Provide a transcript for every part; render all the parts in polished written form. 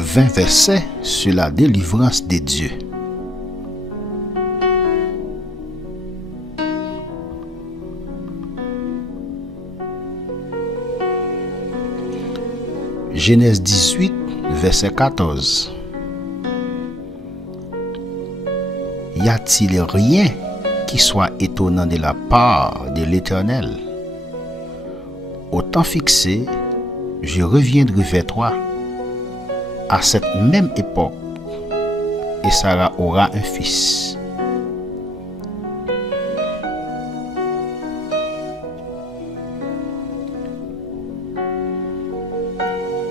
20 versets sur la délivrance des dieux. Genèse 18, verset 14. Y a-t-il rien qui soit étonnant de la part de l'Éternel? Au temps fixé, je reviendrai vers toi à cette même époque, et Sarah aura un fils.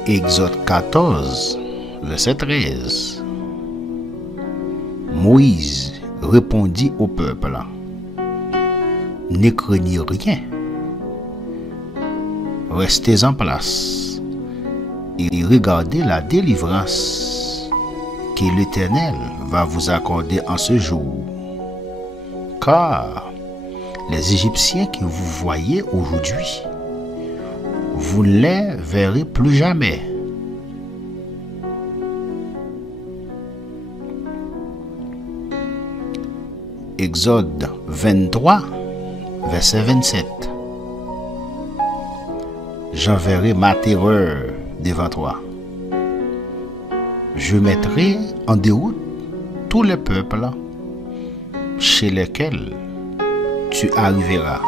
Exode 14, verset 13. Moïse répondit au peuple: ne craignez rien, restez en place et regardez la délivrance que l'Éternel va vous accorder en ce jour. Car les Égyptiens que vous voyez aujourd'hui, vous ne les verrez plus jamais. Exode 23, verset 27. J'enverrai ma terreur devant toi. Je mettrai en déroute tous les peuples chez lesquels tu arriveras,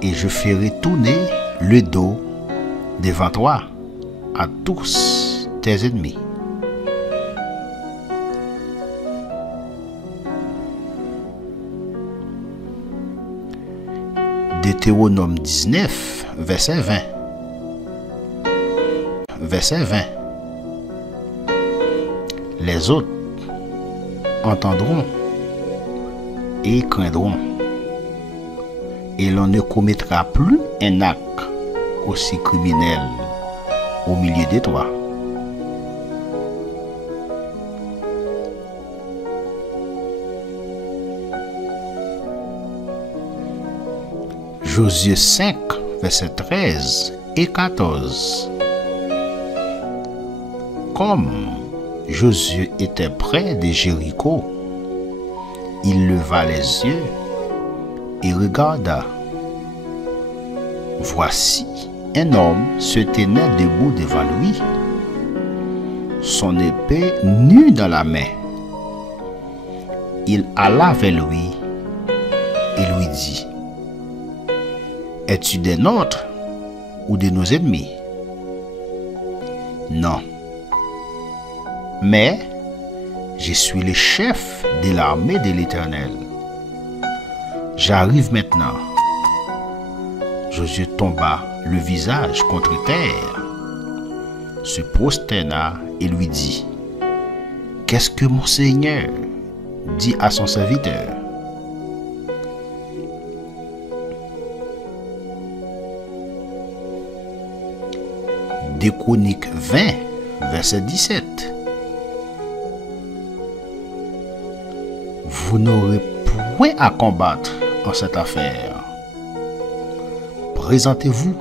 et je ferai tourner le dos devant toi à tous tes ennemis. Deutéronome 19, verset 20. Verset 20. Les autres entendront et craindront, et l'on ne commettra plus un acte aussi criminel au milieu de toi. Josué 5, verset 13 et 14. Comme Josué était près de Jéricho, il leva les yeux et regarda. Voici, un homme se tenait debout devant lui, son épée nue dans la main. Il alla vers lui et lui dit: es-tu des nôtres ou de nos ennemis? Non. Mais je suis le chef de l'armée de l'Éternel. J'arrive maintenant. Josué tomba le visage contre terre, se prosterna et lui dit: qu'est-ce que mon Seigneur dit à son serviteur? De Chroniques 20, verset 17. Vous n'aurez point à combattre en cette affaire. Présentez-vous,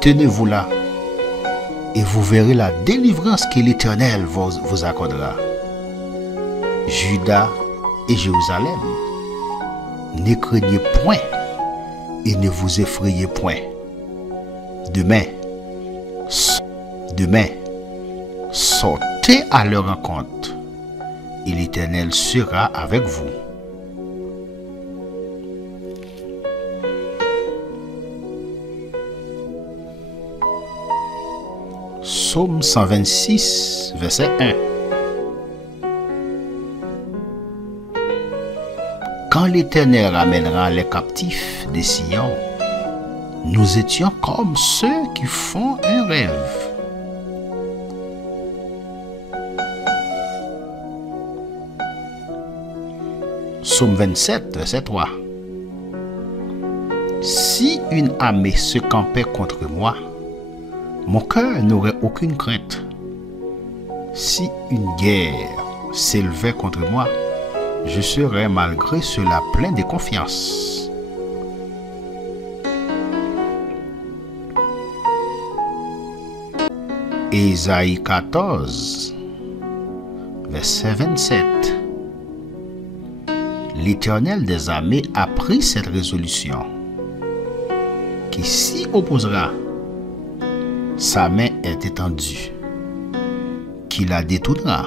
tenez-vous là, et vous verrez la délivrance que l'Éternel vous accordera. Juda et Jérusalem, ne craignez point et ne vous effrayez point. Demain, sortez à leur rencontre, et l'Éternel sera avec vous. Psaume 126, verset 1. Quand l'Éternel ramènera les captifs de Sion, nous étions comme ceux qui font un rêve. Psaume 27, verset 3. Si une armée se campait contre moi, mon cœur n'aurait aucune crainte. Si une guerre s'élevait contre moi, je serais malgré cela plein de confiance. Ésaïe 14, verset 27. L'Éternel des armées a pris cette résolution, qui s'y opposera, sa main est étendue, qui la détournera.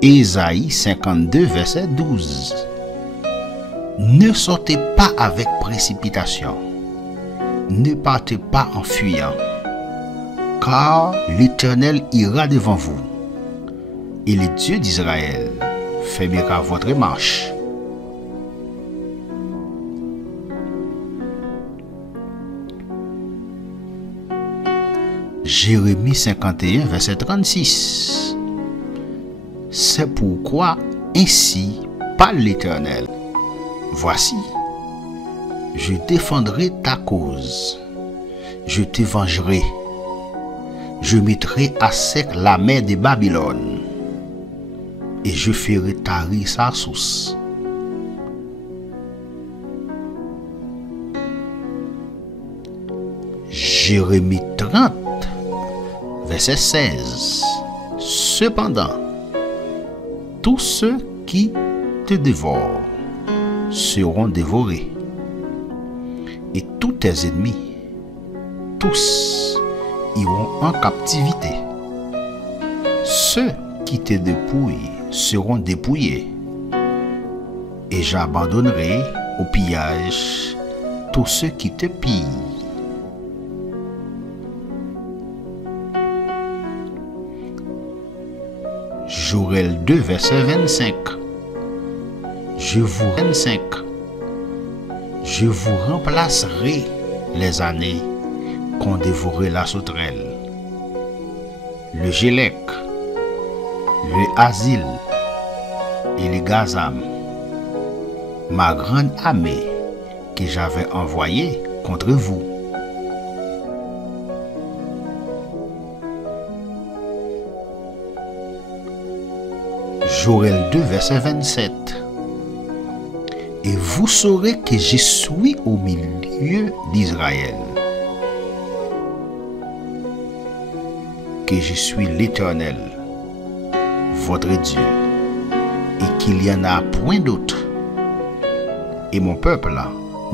Ésaïe 52, verset 12. Ne sortez pas avec précipitation, ne partez pas en fuyant, car l'Éternel ira devant vous, et le Dieu d'Israël fermera votre marche. Jérémie 51, verset 36. C'est pourquoi ainsi parle l'Éternel. Voici, je défendrai ta cause, je te vengerai, je mettrai à sec la mer de Babylone, et je ferai tarir sa source. Jérémie 30, verset 16. Cependant, tous ceux qui te dévorent seront dévorés, et tous tes ennemis, tous iront en captivité. Ceux qui te dépouillent seront dépouillés, et j'abandonnerai au pillage tous ceux qui te pillent. Joël 2, verset 25. Je vous remplacerai les années qu'ont dévoré la sauterelle, le gélec, le asile et le gazam, ma grande armée que j'avais envoyée contre vous. Joël 2, verset 27. Et vous saurez que je suis au milieu d'Israël, que je suis l'Éternel, votre Dieu, et qu'il n'y en a point d'autre. Et mon peuple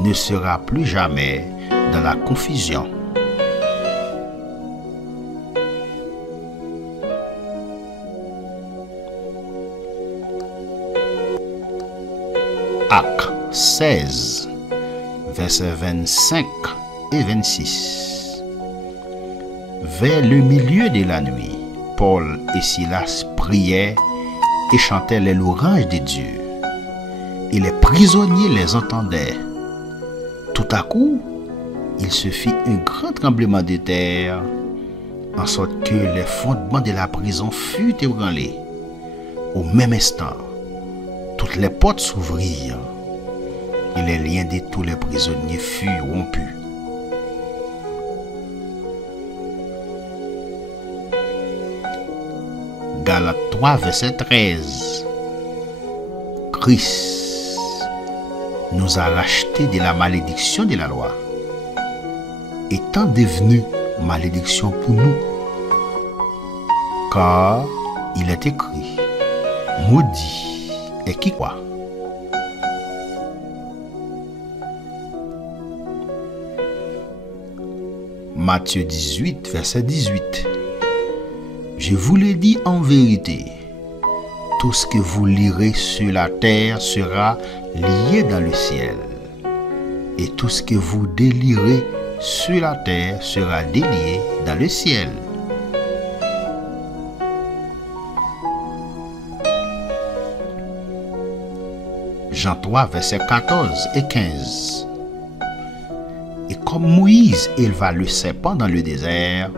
ne sera plus jamais dans la confusion. Actes 16, versets 25 et 26. Vers le milieu de la nuit, Paul et Silas priaient et chantaient les louanges de Dieu, et les prisonniers les entendaient. Tout à coup, il se fit un grand tremblement de terre, en sorte que les fondements de la prison furent ébranlés. Au même instant, toutes les portes s'ouvrirent et les liens de tous les prisonniers furent rompus. Galates 3, verset 13. Christ nous a rachetés de la malédiction de la loi, étant devenu malédiction pour nous. Car il est écrit, maudit est qui croit. Matthieu 18, verset 18. Je vous le dis en vérité, tout ce que vous lirez sur la terre sera lié dans le ciel, et tout ce que vous délirez sur la terre sera délié dans le ciel. Jean 3, versets 14 et 15. Et comme Moïse éleva le serpent dans le désert,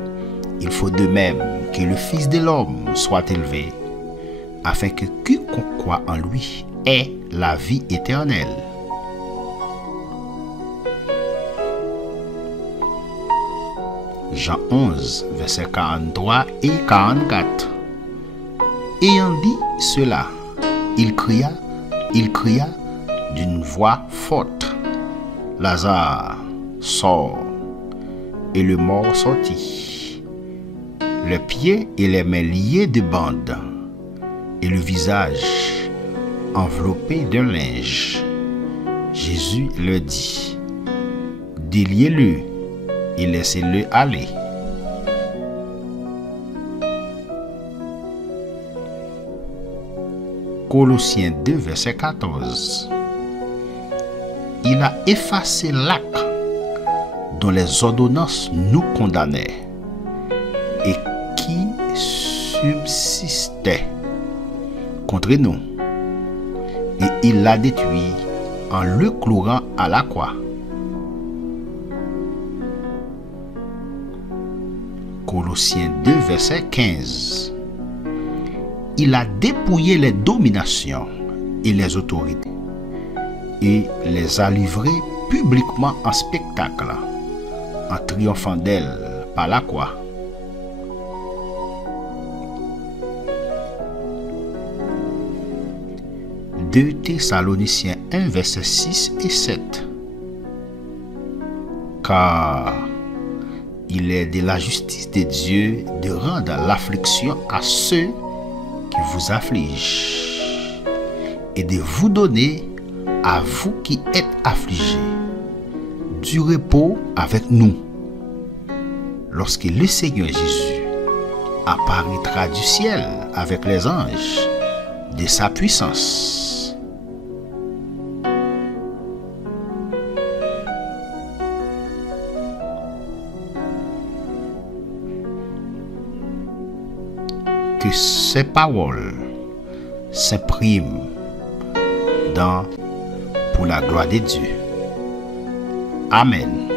il faut de même que le Fils de l'homme soit élevé, afin que quiconque croit en lui ait la vie éternelle. Jean 11, versets 43 et 44. Ayant dit cela, il cria, d'une voix forte. Lazare, sort. Et le mort sortit, les pieds et les mains liés de bandes, et le visage enveloppé d'un linge. Jésus leur dit: déliez-le et laissez-le aller. Colossiens 2, verset 14. Il a effacé l'acte dont les ordonnances nous condamnaient et qui subsistait contre nous. Et il l'a détruit en le clouant à la croix. Colossiens 2, verset 15. Il a dépouillé les dominations et les autorités et les a livrées publiquement en spectacle, en triomphant d'elles par la croix. « 2 Thessaloniciens 1, verset 6 et 7. Car il est de la justice de Dieu de rendre l'affliction à ceux qui vous affligent et de vous donner, à vous qui êtes affligés, du repos avec nous, lorsque le Seigneur Jésus apparaîtra du ciel avec les anges de sa puissance. Que ces paroles s'impriment pour la gloire de Dieu. Amen.